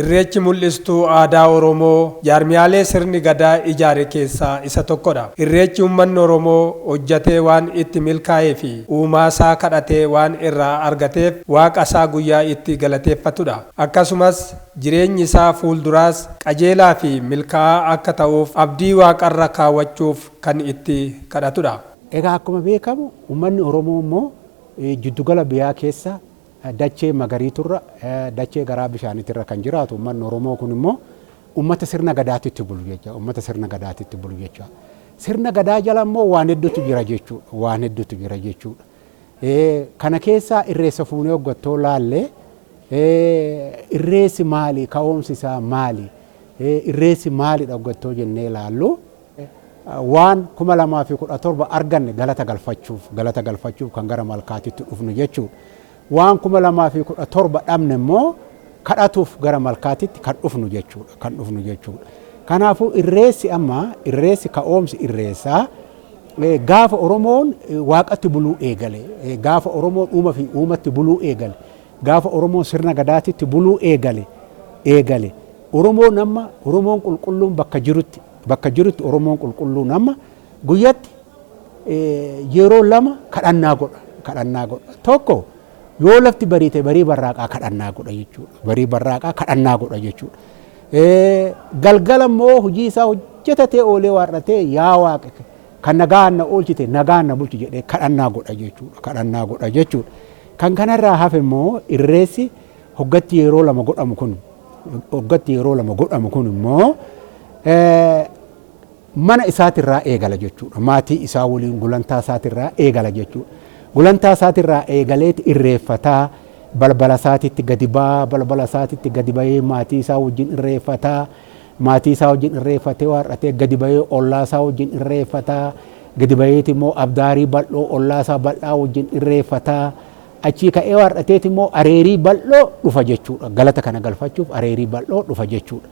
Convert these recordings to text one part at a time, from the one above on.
Irreechi mul'istuu aadaa Oromoo jaarmiyaalee sirni gadaa ijaare keessaa isa tokkodha. Irreechi uummanni Oromoo hojjetee waan itti milkaa'ee fi uumaa isaa kadhatee waan irraa argateef waaqa isaa guyyaa itti galateeffatudha. Akkasumas jireenyi isaa fuulduraas qajeelaa fi milkaa'aa akka ta'uuf abdii waaqarra kaawwachuuf kan itti kadhatudha. Egaa akkuma beekamu uummanni Oromoo immoo jiddugala biyyaa keessa dachee magariiturra dachee garaa bishaaniitirra kan jiraatu uummanni Oromoo kun immoo uummata sirna gadaatitti bulu jechuudha. Uummata sirna gadaatitti bulu jechuudha. Sirna gadaa jala immoo waan hedduutu jira jechuudha. Waan hedduutu jira jechuudha. Kana keessaa irreessa fuunee hoggattoo laallee irreessi maali? Ka'umsi isaa maali? Irreessi maalidha hoggattoo jennee laallu? Waan 2017 arganne galata galfachuuf kan gara malkaatitti dhufnu jechuudha. Waan 2017 dhabne immoo kadhatuuf gara malkaatitti kan dhufnu jechuudha. Kanaafuu irreessi ka'umsi irreessaa gaafa Oromoon waaqatti buluu eegale, gaafa Oromoon uuma fi uumatti buluu eegale, gaafa Oromoon sirna gadaatitti buluu eegale. Oromoon qulqulluun bakka jirutti Oromoon qulqulluun amma guyyatti yeroo lama kadhannaa godha. Tokko yoo lafti bariite barii barraaqaa kadhannaa godha jechuudha. Galgala immoo hojii isaa hojjetatee oolee waarratee yaa waaqa kan nagaan na oolchite nagaan na bulchi jedhee kadhannaa godha jechuudha. Kan kanarraa hafe immoo irreessi hoggatti yeroo lama godhamu kun immoo mana isaatirraa eegala jechuudha. Maatii isaa waliin gulantaa isaatirraa eegala jechuudha. Gulantaa isaatirraa eegaleeti irreeffataa, balbala isaatitti gadi ba'ee maatii isaa wajjin irreeffataa, maatii isaa wajjin irreeffatee waarratee gadi ba'ee ollaa isaa wajjin irreeffataa, gadi ba'eeti immoo abdaarii bal'oo ollaa isaa bal'aa wajjin irreeffataa, achii ka'ee waarrateeti immoo areerii bal'oo dhufa jechuudha. Galata kana galfachuuf areerii bal'oo dhufa jechuudha.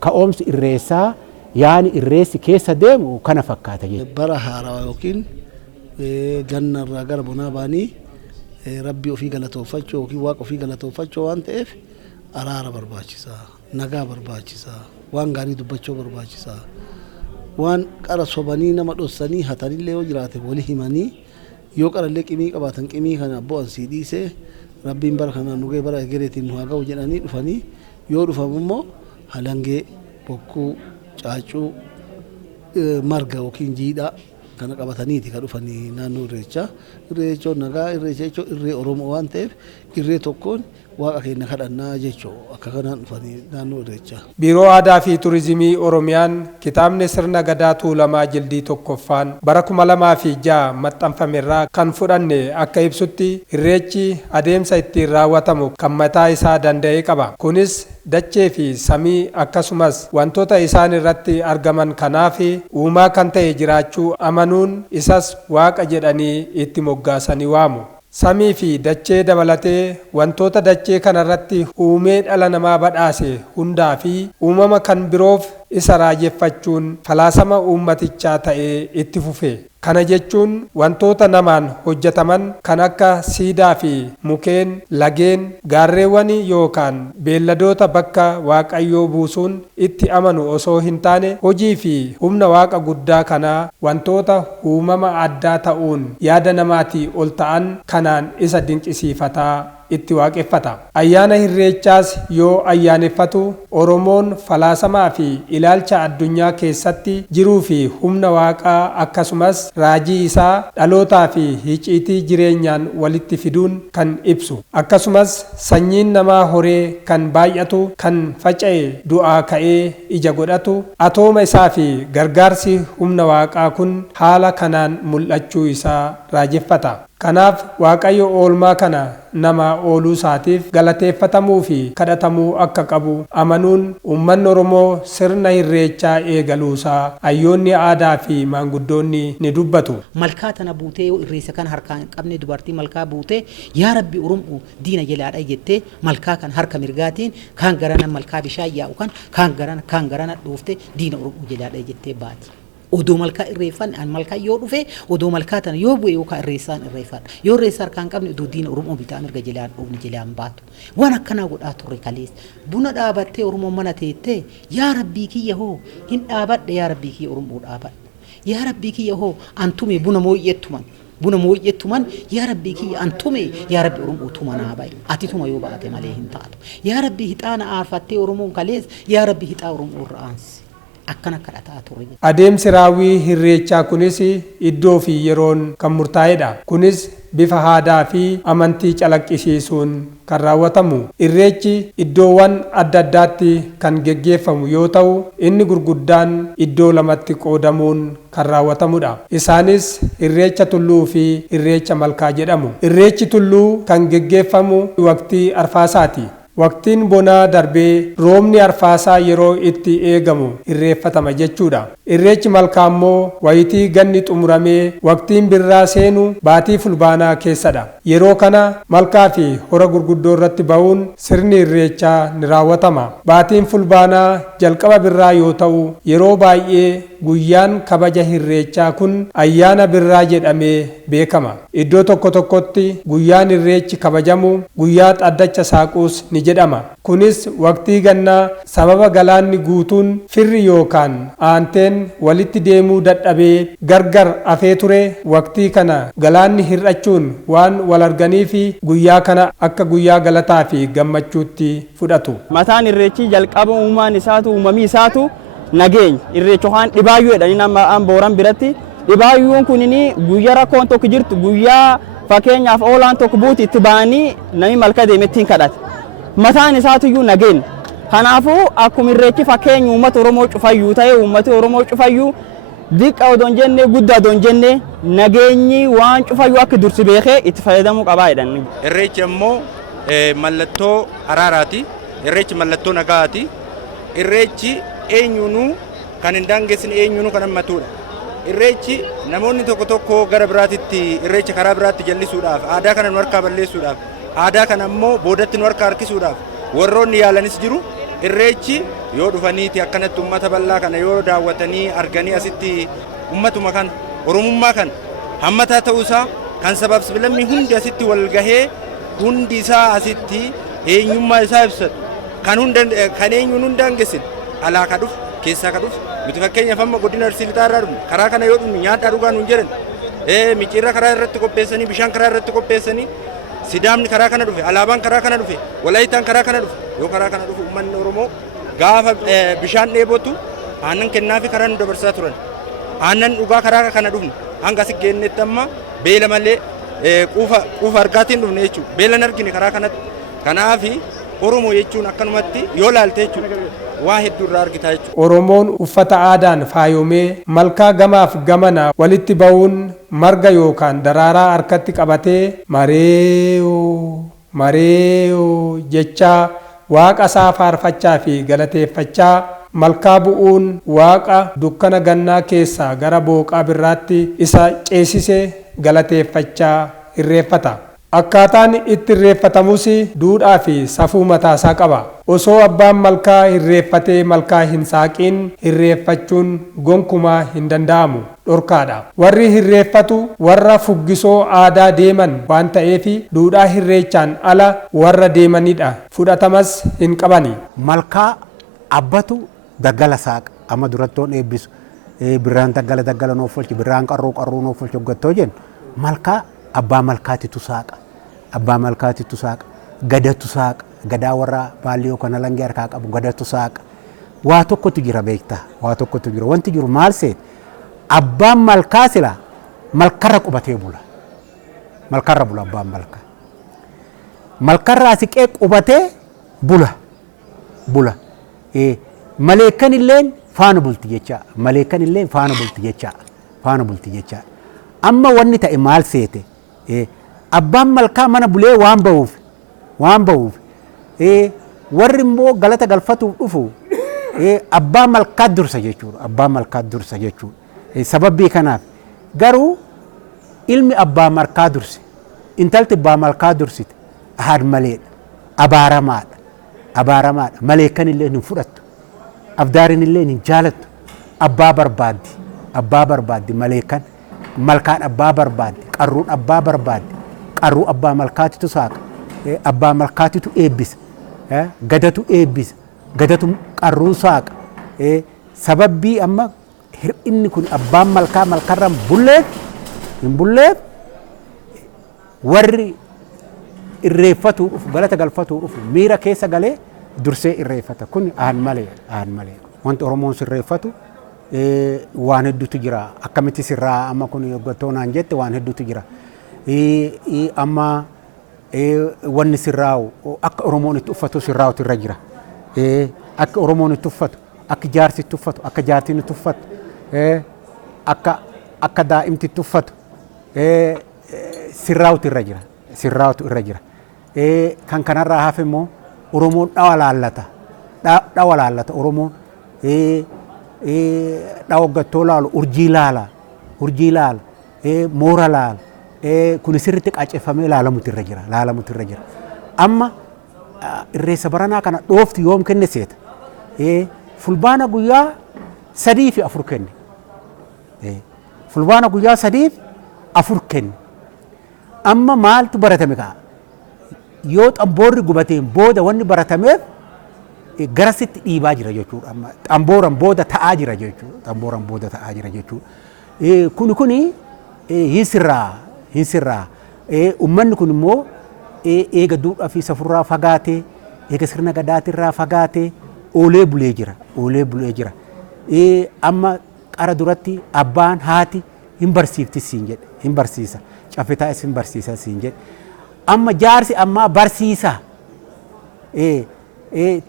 Ka'umsi irreessaa yaani irreessi keessa deemu kana fakkaata jechuudha. Bara haarawaa yookiin ganna irraa gara bonaa baanii rabbii ofii galatoonfachuu yookiin waaqa ofii galatoonfachuu waan ta'eef araara barbaachisaa, nagaa barbaachisaa, waan gaarii dubbachuu barbaachisaa, waan qara sobanii nama dhossanii hatanillee yoo jiraate walii himanii yoo qarallee qimii qabaatan qimii kana bu'an sii dhiisee rabbiin bara kanaan nugee bara egereetiin nu haa ga'u jedhanii dhufanii yoo dhufamu immoo halangee, bokkuu, caacuu, marga yookiin jiidhaa kana qabataniiti kan dhufanii naannoo irreechaa. Irree jechuun nagaa, irreecha jechuun irree Oromoo waan ta'eef irree tokkoon waaqa keenya kadhannaa jechuu akka kanaan dhufanii naannoo irreechaa. Biiroo Aadaa fi Turizimii Oromiyaan kitaabni sirna gadaa Tuulamaa jildii 1ffaan bara 2006 maxxanfamerraa kan fudhanne akka ibsutti irreechi adeemsa ittiin raawwatamu kan mataa isaa danda'e qaba. Kunis dachee fi samii akkasumas wantoota isaan irratti argaman kanaaf uumaa kan ta'e jiraachuu amanuun isas waaqa jedhanii itti moggaasanii waamu. Samii fi dachee dabalatee wantoota dachee kanarratti uumee dhala namaa badhaase hundaa fi uumama kan biroof isa raajeffachuun falaasama uummatichaa ta'ee itti fufe. Kana jechuun wantoota namaan hojjetaman kan akka siidaa fi mukeen, lageen, gaarreewwan yookaan beelladoota bakka waaqayyoo buusuun itti amanu osoo hin taane hojii fi humna waaqa guddaa kanaa wantoota uumama addaa ta'uun yaada namaatii ol ta'an kanaan isa dinqisiifataa itti waaqeffata. Ayyaana Irreechaas yoo ayyaaneffatu Oromoon falaasamaa fi ilaalcha addunyaa keessatti jiruu fi humna waaqaa akkasumas raajii isaa dhalootaa fi hiciitii jireenyaan walitti fiduun kan ibsu. Akkasumas sanyiin namaa horee kan baay'atu, kan faca'e du'aa ka'ee ija godhatu, atooma isaa fi gargaarsi humna waaqaa kun haala kanaan mul'achuu isaa raajeffata. Kanaaf waaqayyo oolmaa kana nama ooluu isaatiif galateeffatamuu fi kadhatamuu akka qabu amanuun uummanni Oromoo sirna irreechaa eegaluusaa hayyoonni aadaa fi maanguddoonni ni dubbatu. Malkaa tana buutee yoo irreessa kana harkaan hin qabne dubartii malkaa buutee yaa Rabbi Oromoo diina jalaadha jettee malkaa kan harka mirgaatiin kaan garana malkaa bishaan yaa'u kaan garana dhooftee diina Oromoo jalaadha jettee baati. odoo malkaa irreeffan an malkaa yoo dhufe odoo malkaa tana yoo bu'e yookaan irreessaan irreeffan yoo irreessa harkaan qabne odoo diina Oromoo bitaa mirga jilaan dhufni jilaan baatu waan akkanaa godhaa turre kalees buna dhaabattee Oromoo mana teettee yaa rabbii kiyya hoo hin dhaabadhe yaa rabbii kiyya Oromoo dhaabadhe yaa rabbii kiyya hoo antume buna mooyyeettuman yaa rabbii kiyya antume yaa rabbii Oromoo tuma naa ba'i ati tuma yoo baate malee hin taatu yaa rabbii hixaana aarfattee Oromoon kalees yaa rabbii hixaa Oromoo irra aansi. Adeemsi raawwii irreechaa kunis iddoo fi yeroon kan murtaa'edha. Kunis bifa aadaa fi amantii calaqqisiisuun kan raawwatamu. Irreechi iddoowwan adda addaatti kan geggeeffamu yoo ta'u inni gurguddaan iddoo lamatti qoodamuun kan raawwatamudha. Isaanis irreecha tulluu fi irreecha malkaa jedhamu. Irreechi tulluu kan geggeeffamu waqtii arfaasaati. Waqtiin bonaa darbee roobni arfaasaa yeroo itti eegamu irreeffatama jechuudha. Irreechi malkaa immoo wayitii ganni xumuramee waqtiin birraa seenu baatii fulbaanaa keessadha. Yeroo kana malkaa fi hora gurguddoo irratti ba'uun sirni irreechaa ni raawwatama. Baatiin fulbaanaa jalqaba birraa yoo ta'u yeroo baay'ee guyyaan kabaja irreechaa kun ayyaana birraa jedhamee beekama. Iddoo tokko tokkotti guyyaan irreechi kabajamu guyyaa xaddacha saaquus ni jedhama. Kunis waqtii gannaa sababa galaanni guutuun firri yookaan aanteen walitti deemuu dadhabee gargar afee ture waqtii kana galaanni hir'achuun waan wal arganii fi guyyaa kana akka guyyaa galataa fi gammachuutti fudhatu. Mataan irreechi jalqaba uumaan isaatu uumamii isaatu nageenya irreecha waan dhibaayyuu jedhanii nama booran biratti dhibaayyuun kunini guyyaa rakkoon tokko jirtu guyyaa fakkeenyaaf oolaan tokko buuti itti ba'anii namni malka deemettiin kadhate. Mataan isaatuyyuu nageenya. Kanaafuu akkuma irreechi fakkeenya uummata Oromoo cufayyuu ta'e uummati Oromoo cufayyuu diqqa odoon jenne guddaa odoon jenne nageenyi waan cufayyuu akka dursi beekee itti fayyadamuu qabaa jedhan. Irreechi immoo mallattoo araaraati. Irreechi mallattoo nagaati. Irreechi eenyuunuu kan hin daangessin eenyuunuu kan hammatuudha. Irreechi namoonni tokko tokko gara biraatitti irreecha karaa biraatti jallisuudhaaf aadaa kana nu harkaa balleessuudhaaf aadaa kana immoo boodatti nu harkaa harkisuudhaaf warroonni yaalanis jiru. Irreechi yoo dhufaniiti akkanatti uummata bal'aa kana yoo daawwatanii arganii asitti uummatuma kan Oromummaa kan hammataa ta'uusaa kan sabaaf sablammii hundi asitti wal gahee hundi isaa asitti eenyummaa isaa ibsatu kan eenyuun hin daangessin alaa ka dhufu keessaa ka dhufu nuti fakkeenyaaf amma godina Arsii Lixaa irraa dhufne karaa kana yoo dhufne nyaadhaa dhugaa nuun jedhan micciirra karaa irratti qopheessanii bishaan karaa irratti qopheessanii Sidaamni karaa kana dhufe alaabaan karaa kana dhufe Walaayitaan karaa kana dhufe yoo karaa kana dhufe uummanni Oromoo gaafa bishaan dheebotu aannan kennaafi karaa nu dabarsaa turan aannan dhugaa karaa kana dhufne hanga asi geennetti amma beela malee quufa argaatiin dhufne jechuudha beelan argine karaa kanatti kanaafi Oromoo jechuun akkanumatti yoo laalte jechuudha waa hedduu irraa argitaa jechuudha. Oromoon uffata aadaan faayomee malkaa gamaaf gamana walitti ba'uun marga yookaan daraaraa harkatti qabatee mareeyoo jechaa waaqa isaa faarfachaa fi galateeffachaa malkaa bu'uun waaqa dukkana gannaa keessaa gara booqaa birraatti isa ceesise galateeffachaa irreeffata. Akkaataan itti irreeffatamus duudhaa fi safuu mataasaa qaba. Osoo abbaan malkaa irreeffatee malkaa hin saaqiin irreeffachuun gonkumaa hin danda'amu dhorkaadha. Warri irreeffatu warra fuggisoo aadaa deeman waan ta'eef duudhaa irreechaan ala warra deemanidha. Fudhatamas hin qabani. Malkaa abbatu daggala saaqa amma durattoon eebbisu birraan daggala noof folchi birraan qarroo noof folchi hoggattoo jennu malkaa abbaa malkaatitu saaqa. Abbaa malkaatitu saaqa gadatu saaqa gadaa warra baalliyoo kana langee harkaa qabu gadatu saaqa waa tokkotu jira beektaa waa tokkotu jira wanti jiru maal seet abbaan malkaa sila malkarra qubatee bula malkarra bula abbaan malkaa malkarraa siqee qubatee bula maleekkan illeen faana bulti jechaa maleekkan illeen faana bulti jechaa amma wanni ta'e maal seete abbaan malkaa mana bulee waan ba'uuf warri immoo galata galfatuuf dhufu abbaa malkaa dursa jechuudha sababbii kanaaf garuu ilmi abbaa malkaa durse intalti abbaa malkaa dursite haad maleedha abaaramaadha maleekkan illee hin fudhattu abdaariin illee hin jaalattu abbaa barbaaddi abbaa barbaaddi maleekan malkaan abbaa barbaaddi qarruun abbaa barbaaddi qarruu abbaa malkaatitu saaqa abbaa malkaatitu eebbisa gadatu eebbisa gadatu qarruu saaqa sababbii amma hir'inni kun abbaan malkaa malkarraan hin bulleef warri irreeffatuu dhufu galata galfatuu dhufu miira keessa galee dursee irreeffata kun aan malee wanti Oromoon sirreeffatu waan hedduutu jira akkamitti sirraa amma kun hoggantoonaan jette waan hedduutu jira amma wanni sirraa'u akka Oromoon itti uffatu sirraa'utu irra jira akka Oromoon itti uffatu akka jaarsi itti uffatu akka jaartiin itti uffatu akka daa'imti itti uffatu sirraa'utu irra jira kan kanarraa hafe immoo Oromoon dhawa laallata Oromoon dhawa gattoo laalu urjii laala moora laala kun sirriitti qaceeffamee laalamutu irra jira amma irreessa baranaa kana dhoofti yoom kenne seeta fulbaana guyyaa 3 fi 4 kenne fulbaana guyyaa 3 fi 4 kenne amma maaltu baratame kaa yoo xamboorri gubateen booda wanni baratameef garasitti dhiibaa jira jechuudha amma xambooran booda ta'aa jira jechuudha kuni hin sirraa ummanni kun immoo eega duudhaa fi safurraa fagaatee eega sirna gadaatirraa fagaatee oolee bulee jira amma qara duratti abbaan haati hin barsiifti siin jedhe hin barsiisa caffitaa'es hin barsiisa siin jedhe amma jaarsi ammaa barsiisa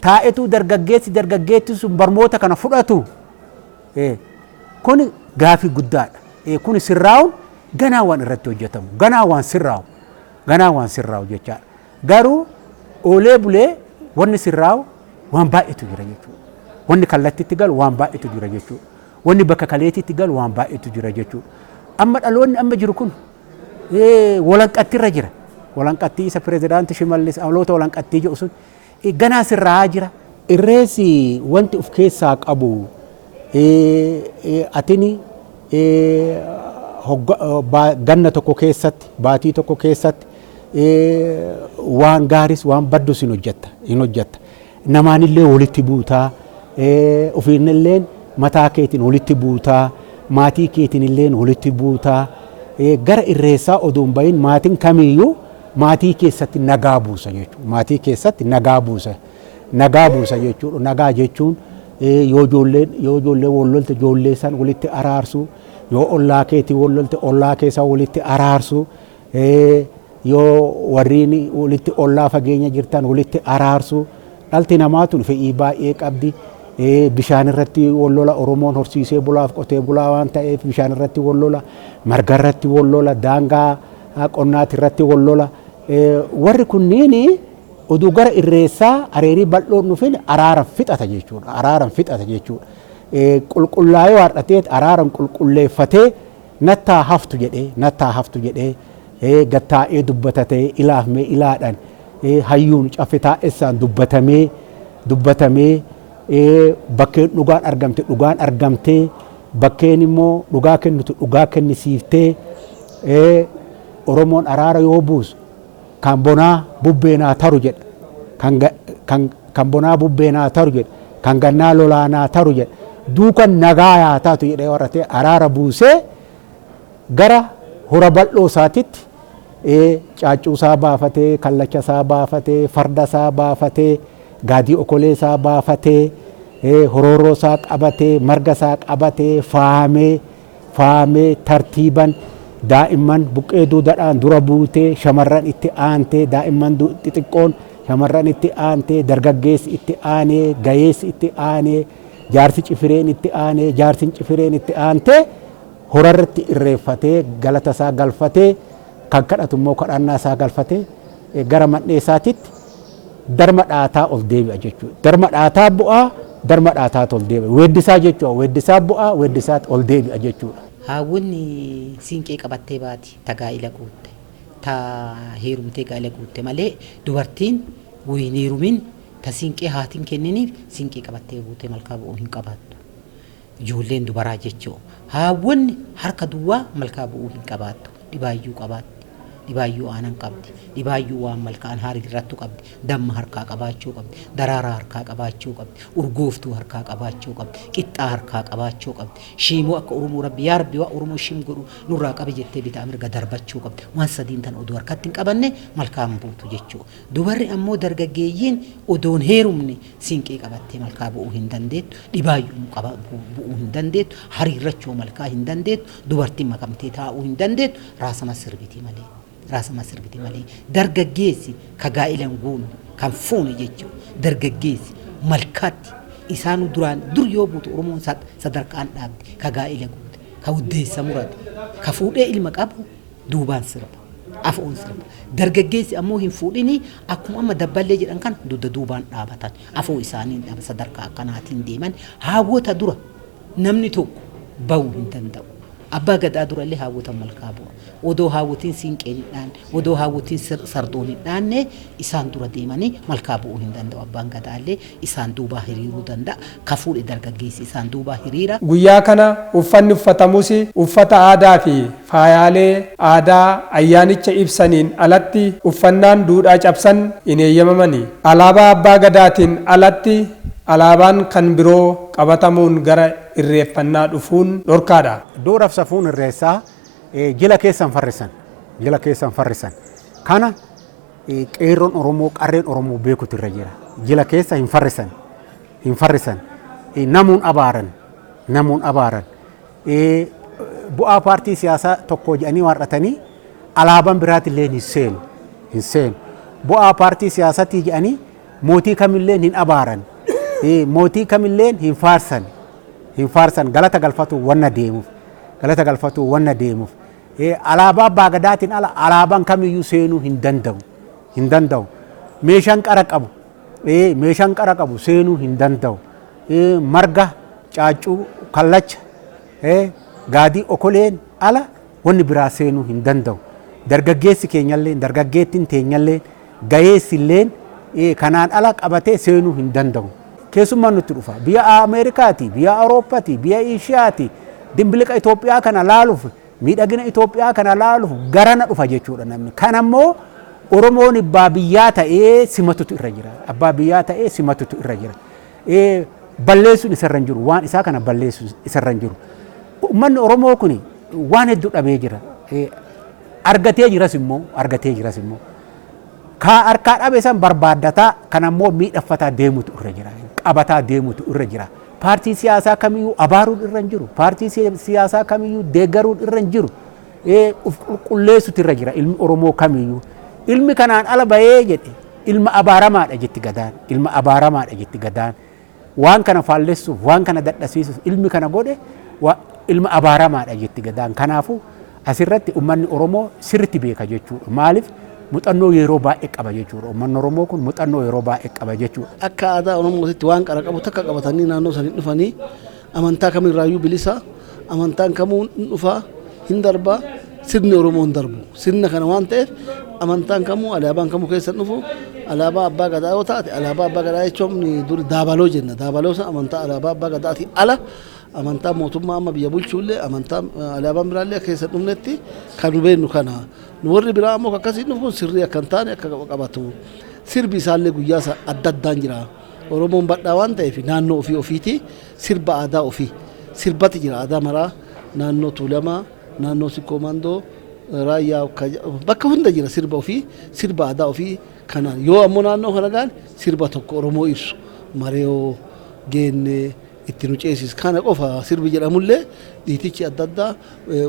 taa'etu dargaggeessi sun barmoota kana fudhatu kun gaafii guddaadha kun sirraa'uun ganaa waan irratti hojjetamu ganaa waan sirraa'u jechaadha garuu oolee bulee wanni sirraa'u waan baay'eetu jira jechuudha wanni kallattiitti galu waan baay'eetu jira jechuudha wanni bakka kaleetiitti galu waan baay'eetu jira jechuudha amma dhaloonni amma jiru kun walanqattiirra jira walanqattii isa pirezidaantii Shimallis amaloota walanqattii jedhu sun ganaa sirraa'aa jira irreessi wanti of keessaa qabu atini ganna tokko keessatti baatii tokko keessatti waan gaaris waan baddus hin hojjetta namaanillee walitti buutaa ofiinillee mataa keetiin walitti buutaa maatii keetiin illee walitti buutaa gara irreessaa oduun bahin maatiin kamiyyuu maatii keessatti nagaa buusa jechuudha maatii keessatti nagaa buusa jechuudha nagaa jechuun yoo ijoollee wallolte ijoollee san walitti araarsu yoo ollaa keetii wallolte ollaa keessaa walitti araarsu yoo warriin walitti ollaa fageenya jirtan walitti araarsu dhalti namaa tun fe'ii baay'ee qabdi bishaan irratti wallola Oromoon horsiisee bulaaf qotee bulaa waan ta'eef bishaan irratti wallola marga irratti wallola daangaa qonnaati irratti wallola warri kunniin oduu gara irreessaa areerii bal'oon dhufin araaran fixata jechuudha qulqullaa'ee waardhateet araaran qulqulleeffatee nattaa haftu jedhee gattaa'ee dubbatatee ilaaf mee ilaadhaan hayyuun caffitaa'essaan dubbatamee bakkeen dhugaan argamtee bakkeen immoo dhugaa kennitu dhugaa kennisiiftee Oromoon araara yoo buusu kan bonaa bubbeenaa taru jedha kan bonaa bubbeenaa taru jedha kan gannaa lolaanaa taru jedha duukan nagaa yaa taatu jedhee warratee araara buusee gara hora bal'oo isaatitti caaccuusaa baafatee kallachasaa baafatee fardasaa baafatee gaadii okoleesaa baafatee horooroosaa qabatee margasaa qabatee faamee tartiiban daa'imman buqqee duudadhaan dura buutee shamarran itti aantee daa'imman xixiqqoon shamarran itti aantee dargaggeessi itti aanee gayeessi itti aanee jaarsi cifireen itti aanee jaarsin cifireen itti aantee horarratti irreeffatee galatasaa galfatee kan kadhatu immoo kadhannaa isaa galfatee gara mandheessaatitti darma dhaataa ol deebi'a jechuudha. Darma dhaataa bu'aa darma dhaataa ol deebi'a. Weeddisaa jechuudha. Weeddisaa bu'aa weeddisaa ol deebi'a jechuudha. Haawwanni siinqee qabattee baati ta gaa'ila guutte ta heerumtee gaa'ila guutte malee dubartiin hin heerumin ta siinqee haatiin kenniniif siinqee qabattee guutte malkaa bu'uu hin qabaattu. Ijoolleen dubaraa jechuudha. haawwanni harka duwwaa malkaa bu'uu hin qabaattu dhibaayyuu qabaatti. Dhibaayyuu aanan qabdi, dhibaayyuu waan malkaan haarii irrattu qabdi, damma harkaa qabaachuu qabdi, daraaraa harkaa qabaachuu qabdi, urgooftuu harkaa qabaachuu qabdi, qixxaa harkaa qabaachuu qabdi, shiimoo akka Oromoo rabbi yaa rabbi waa Oromoo shiim godhu nurraa qabi jettee bitaa mirga darbachuu qabdi. Waan sadiin tan odoo harkatti hin qabanne malkaan buutu jechuudha. Dubarri ammoo dargaggeeyyiin odoon heerumne siinqee qabattee malkaa bu'uu hin dandeettu, dhibaayyuu bu'uu hin dandeettu, hariirrachuu malkaa hin dandeettu, dubartiin makamtee taa'uu hin dandeettu, raasama sirbitii malee. Raasama sirbiti malee dargaggeessi ka gaa'ilan guunu kan fuune jechuudha. Dargaggeessi malkaatti isaan duraan dur yoo buutu Oromoon sadarkaan dhaabdi ka gaa'ila guute ka uddeessa murate ka fuudhee ilma qabu duubaan sirba afoon sirba. Dargaggeessi ammoo hin fuudhini akkuma amma dabballee jedhan kan dudda duubaan dhaabatan afoo isaanii sadarkaa akkanaatiin deeman haawwota dura namni tokko bahuu hin danda'u. Abbaa gadaa durallee haawwatan malkaa bu'a. Odoo haawwatiin siinqeen hin dhaanne, odoo haawwatiin sardoon hin dhaanne isaan dura deemanii malkaa bu'uu hin danda'u. Abbaan gadaallee isaan duubaa hiriiruu danda'a. Ka fuudhe dargaggeessi isaan duubaa hiriira. Guyyaa kana uffanni uffatamus uffata aadaa fi faayaalee aadaa ayyaanicha ibsaniin alatti uffannaan duudhaa cabsan hin eeyyamamani. Alaabaa abbaa gadaatiin alatti alaabaan kan biroo qabatamuun gara irreeffannaa dhufuun dhorkaadha. Duudhaaf safuun irreessaa jila keessan farrisan. Jila keessan farrisan. Kana qeerroon Oromoo qarreen Oromoo beekutu irra jira. Jila keessa hin farrisan. Hin farrisan. Namuun abaaran. Namuun abaaran. Bu'aa paartii siyaasaa tokko jedhanii waarratanii alaabaan biraatillee hin seenu. Hin seenu. Bu'aa paartii siyaasatii jedhanii mootii kamillee hin abaaran. Mootii kamillee hin faarsan. Hin faarsan galata galfatu wanna deemuuf. Galata galfatu wanna deemuuf. Alaabaa abbaa gadaatiin ala alaabaan kamiyyuu seenuu hin danda'u. Hin danda'u. Meeshaan qara qabu. Meeshaan qara qabu seenuu hin danda'u. Marga, caaccuu, kallacha, gaadii okoleen ala wanni biraa seenuu hin danda'u. Dargaggeessi keenyallee, dargaggeettiin teenyallee, gayeessilleen kanaan ala qabatee seenuu hin danda'u. Keessummaan nutti dhufa. Biyya Ameerikaati, biyya Awurooppaati, biyya Eeshiyaati. Dimbiliqa Itoophiyaa kana laaluuf, miidhagina Itoophiyaa kana laaluuf garana dhufa jechuudha namni. Kan ammoo Oromoon abbaa biyyaa ta'ee simatutu irra jira. Abbaa biyyaa ta'ee simatutu irra jira. Balleessuun isarra hin jiru. Waan isaa kana balleessuun isarra hin jiru. Uummanni Oromoo kun waan hedduu dhabee jira. Argatee jiras immoo, argatee jiras immoo. Kaa harkaa dhabe san barbaaddataa kan ammoo miidhaffataa deemutu irra jira. Qabataa deemutu irra jira. Paartii siyaasaa kamiyyuu abaaruun irra hin jiru. Paartii siyaasaa kamiyyuu deeggaruun irra hin jiru. Qulqulleessutu irra jira ilmi Oromoo kamiyyuu. Ilmi kanaan ala bahee jedhe ilma abaaramaadha jetti gadaan. Ilma abaaramaadha jetti gadaan. Waan kana faallessuuf, waan kana dadhabsiisuuf ilmi kana godhe ilma abaaramaadha jetti gadaan. Kanaafuu asirratti uummanni Oromoo sirriitti beeka jechuudha. Maaliif? Muuxannoo yeroo baay'ee qaba jechuudha. Uummanni Oromoo kun muuxannoo yeroo baay'ee qaba jechuudha. Akka aadaa Oromootitti waan qara qabu takka qabatanii naannoo sanii dhufanii amantaa kamirraayyuu bilisa amantaan kamuu hin dhufaa hin darbaa sirni Oromoo hin darbu. Sirna kana waan ta'eef amantaan kamuu alaabaan kamuu keessa dhufu alaabaa abbaa gadaa yoo taate alaabaa abbaa gadaa jechuun duri daabaloo jenna. Daabaloo san amantaa alaabaa abbaa gadaatiin ala amantaa mootummaa amma biyya bulchuullee amantaa alaabaan biraallee keessa dhufnetti kan nu beeknu kana. Warri biraa ammoo akkasii dhufuun sirrii akka hin taane akka qabatu. Sirbi isaallee guyyaa adda addaan jira. Oromoon badhaa waan ta'eef naannoo ofii ofiiti sirba aadaa ofii. Sirbati jira aadaa maraa naannoo Tuulamaa, naannoo Sikkoomaandoo, Raayyaa bakka hunda jira sirba ofii, sirba aadaa ofii kanaan. Yoo ammoo naannoo kana gaane sirba tokko Oromoo ibsu. Mareeyoo, Geennee, itti nu ceesis kana qofa sirbi jedhamullee dhiitichi adda addaa,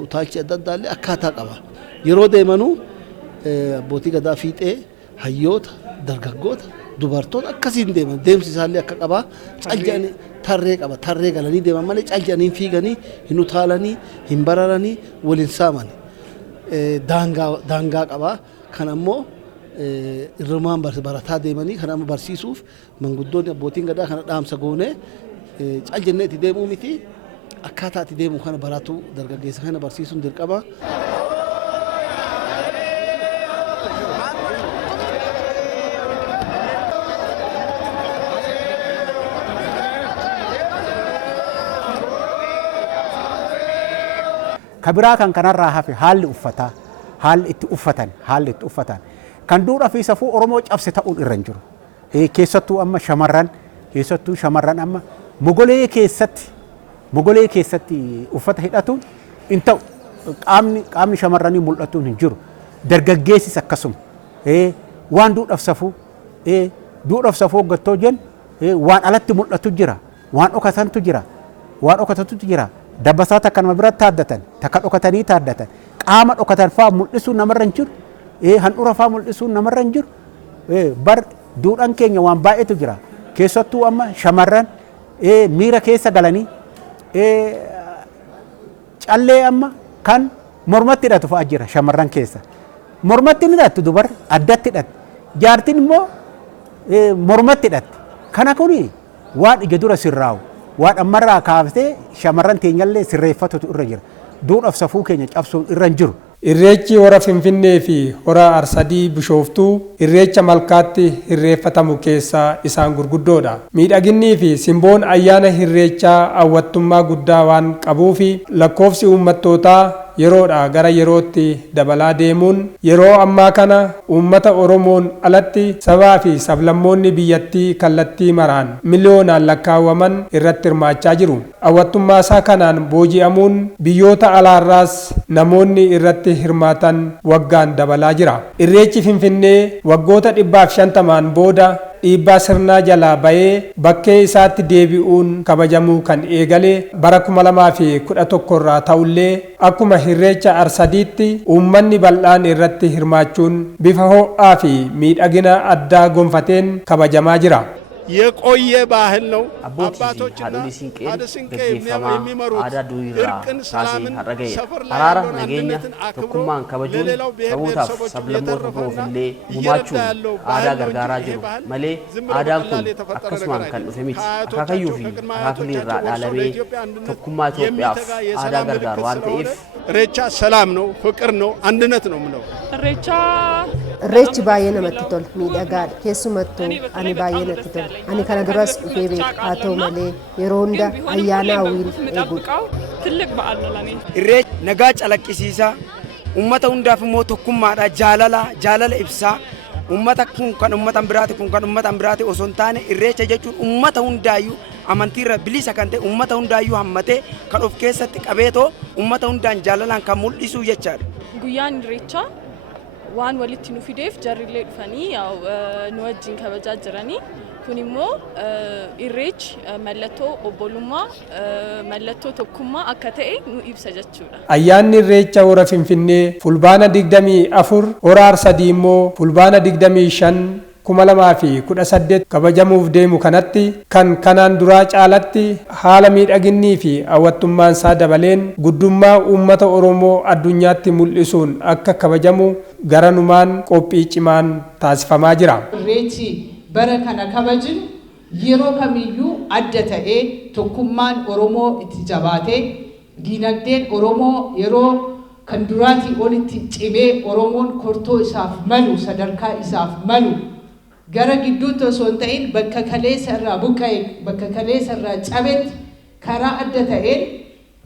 utaalchi adda addaallee akkaataa qaba. Yeroo deemanuu abbootii gadaa fiixee hayyoota dargaggoota dubartoota akkasiin deeman deemsi isaallee akka qabaa caljaanii tarree qaba tarree galanii deeman malee caljanii fiiganii hin utaalanii hin bararanii waliin saaman daangaa qabaa kan ammoo irrumaan barataa deemanii kan amma barsiisuuf manguddoonni abbootiin gadaa kana dhaamsa goonee caljannee itti deemuu miti akkaataa itti deemuu kana baratu dargaggeessa kana barsiisuun dirqama. kabiraa kan kanarraa hafe haalli uffataa haalli itti uffatan kan duudhaa fi safuu Oromoo cabse ta'uun irra hin jiru. Keessattuu amma shamarran amma mogolee keessatti uffata hidhatuun hin ta'u. Qaamni shamarranii mul'atuun hin jiru. Dargaggeessis akkasuma. Waan duudhaaf safuu hoggattoo jennu waan alatti mul'atu jira. Waan dhokatantu jira. Dabbasaa takka nama biratti taaddatan, takka dhokatanii taaddatan. Qaama dhokatan fa'aa mul'isuun namarra hin jiru. Handhuura fa'aa mul'isuun namarra hin jiru. Bar duudhaan keenya waan baay'eetu jira. Keessattuu amma shamarran miira keessa galanii callee amma kan mormatti hidhatu fa'aa jira shamarran keessa. Mormatti hidhattu dubar addatti hidhatti. Jaartiin immoo mormatti hidhatti. Kana kuni waan ija dura sirraa'u. Waan ammarraa kaaftee shamarran teenyallee sirreeffatutu irra jira. Duudhaaf safuu keenya cabsuun irra hin jiru. Irreechi hora Finfinnee fi hora Arsadii Bishooftuu irreecha malkaatti irreeffatamu keessaa isaan gurguddoodha. Miidhaginnii fi simboon ayyaana irreechaa hawwattummaa guddaa waan qabuuf lakkoofsi uummattootaa yeroodhaa gara yerootti dabalaa deemuun yeroo ammaa kana uummata Oromoon alatti sabaa fi sablammoonni biyyattii kallattii maraan miliyoonaan lakkaawwaman irratti hirmaachaa jiru. Hawwattummaa isaa kanaan booji'amuun biyyoota alaarraas namoonni irratti hirmaatan waggaan dabalaa jira. Irreechi Finfinnee waggoota 150 booda dhiibbaa sirnaa jalaa bahee bakkee isaatti deebi'uun kabajamuu kan eegale bara 2011 irraa ta'ullee akkuma irreecha Arsadiitti uummanni bal'aan irratti hirmaachuun bifa ho'aa fi miidhagina addaa gonfateen kabajamaa jira. የቆየ ባህል ነው። አባቶችና ሀዶሊ ሲንቄን ገጌፈማ አዳ ዱይራ ካሴ ሀረገ አራራ ነገኛ ተኩማን ከበጁን ሰቡታፍ ሰብለሞት ሮፍሌ ጉማቹ አዳ ገርጋራ ጅሩ መሌ አዳን ኩን አከስማን ከን ዱፌሚት አካከዩ ፊ አካክሊራ ዳለሜ ተኩማ ኢትዮጵያፍ አዳ ገርጋር ዋን ተኢፍ ኢሬቻ ሰላም ነው፣ ፍቅር ነው፣ አንድነት ነው ምለው ኢሬቻ ባየ ነመት ቶል ሚዳጋድ ኬሱመቱ አኒ ባየ ነመት ቶል ani kana duras dhufee beeka haa ta'u malee yeroo hunda ayyaana hawwiin eeguudha. ትልቅ በዓል ነው ለኔ። ኢሬቻ ነጋ ጨለቅሲሳ ኡመተ ሁንዳፍ ሞ tokkummaadha jaalala ibsaa ummata kun kan ummatan biraati osoo hin taane irreecha jechuun ummata hundaayyuu amantiirra bilisa kan ta'e ummata hundaayyuu hammatee kan of keessatti qabeetoo ummata hundaan jaalalaan kan mul'isu jechaadha. Guyyaan irreechaa waan walitti nu fideef jarrilee dhufanii nu wajjin kabajaa jiranii kun immoo irreechi mallattoo obbolummaa mallattoo tokkummaa akka ta'e nu ibsa jechuudha. Ayyaanni irreecha hora Finfinnee fulbaana 24 hora Arsadii immoo fulbaana 25 2018 kabajamuuf deemu kanatti kan kanaan duraa caalatti haala miidhaginnii fi hawwattummaan isaa dabaleen guddummaa uummata Oromoo addunyaatti mul'isuun akka kabajamu garanumaan qophii cimaan taasifamaa jira. Irreechi bara kana kabajin yeroo kamiyyuu adda ta'ee tokkummaan Oromoo itti jabaatee diinagdeen Oromoo yeroo kan duraatii olitti cimee Oromoon kortoo isaaf malu sadarkaa isaaf malu gara gidduutti osoo hin ta'in bakka kaleessa irraa buqqa'e bakka kaleessa irraa cabetti karaa adda ta'een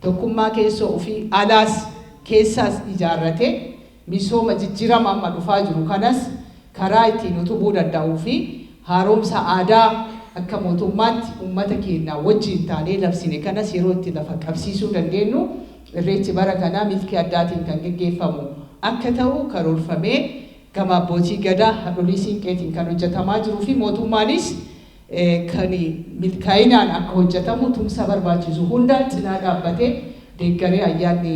tokkummaa keessoo ofii alaas keessaas ijaarratee misooma jijjiirama amma dhufaa jiru kanas karaa ittiin utubuu danda'uu fi haaromsa aadaa akka mootummaatti uummata keenya wajjin taanee labsine kanas yeroo itti lafa qabsiisuu dandeenyu irreechi bara kanaa milkii addaatiin kan gaggeeffamu akka ta'u karoorfamee gama abbootii gadaa haadholii siinqeetiin kan hojjetamaa jiruu fi mootummaanis kan milkaa'inaan akka hojjetamu tumsa barbaachisu hunda cinaa dhaabbatee deeggaree ayyaanni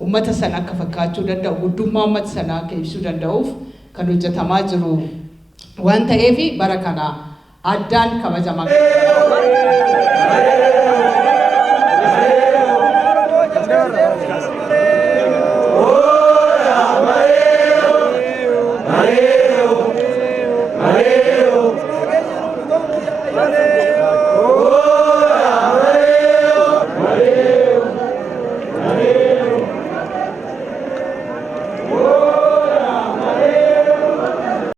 uummata sana akka fakkaachuu danda'u guddummaa uummata sana akka ibsuu danda'uuf kan hojjetamaa jiru waan ta'eef bara kana addaan kabajamaa Vale.